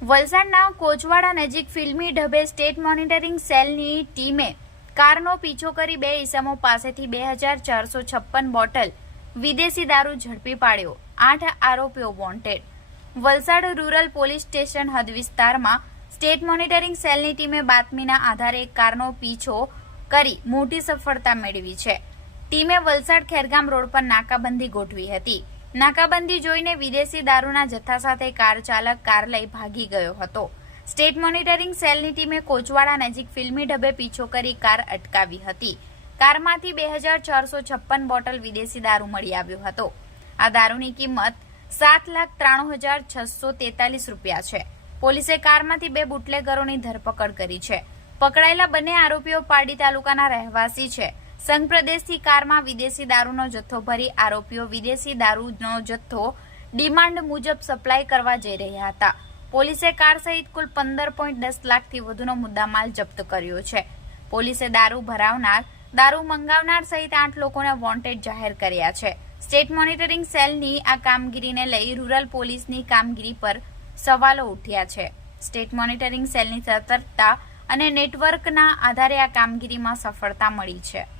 વલસાડના કોચવાડા નજીક ફિલ્મી ઢબે સ્ટેટ મોનિટરિંગ સેલની ટીમે કારનો પીછો કરી બે ઇસમો પાસેથી બે હજાર ચારસો છપ્પન બોટલ વિદેશી દારૂ ઝડપી પાડ્યો. આઠ આરોપીઓ wanted. Valsad rural police station હદ વિસ્તારમાં સ્ટેટ મોનિટરિંગ સેલની ટીમે બાતમીના આધારે કારનો પીછો કરી મોટી સફળતા મેળવી છે. ટીમે વલસાડ ખેરગામ રોડ પર નાકાબંધી ગોઠવી હતી. નાકાબંધી જોઈને વિદેશી દારૂના જથ્થા સાથે કાર ચાલક કાર લઈ ભાગી ગયો હતો. સ્ટેટ મોનિટરિંગ સેલની ટીમે કોચવાડા નજીક ફિલ્મી ઢબે પીછો કરી કાર અટકાવી હતી. કારમાંથી બે હજાર ચારસો છપ્પન બોટલ વિદેશી દારૂ મળી આવ્યો હતો. આ દારૂની કિંમત સાત લાખ ત્રાણું હજાર છસો તેતાલીસ રૂપિયા છે. પોલીસે કારમાંથી બે બુટલેગરોની ધરપકડ કરી છે. પકડાયેલા બંને આરોપીઓ પારડી તાલુકાના રહેવાસી છે. સંઘ પ્રદેશથી કારમાં વિદેશી દારૂનો જથ્થો ભરી આરોપીઓ વિદેશી દારૂનો જથ્થો ડિમાન્ડ મુજબ સપ્લાય કરવા જઈ રહ્યા હતા. પોલીસે કાર સહિત કુલ પંદર પોઈન્ટ દસ લાખથી વધુનો મુદ્દામાલ જપ્ત કર્યો છે. પોલીસે દારૂ ભરાવનાર, દારૂ મંગાવનાર સહિત આઠ લોકોને વોન્ટેડ જાહેર કર્યા છે. સ્ટેટ મોનિટરિંગ સેલની આ કામગીરીને લઈ રૂરલ પોલીસની કામગીરી પર સવાલો ઉઠ્યા છે. સ્ટેટ મોનિટરિંગ સેલની સતર્કતા અને નેટવર્કના આધારે આ કામગીરીમાં સફળતા મળી છે.